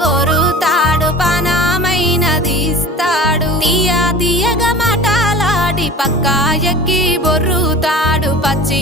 గోరుతాడు పానామైనదిస్తాడు తీయా తీయగా మటాలాడి పక్కా ఎక్కి బొర్రుతాడు. పచ్చి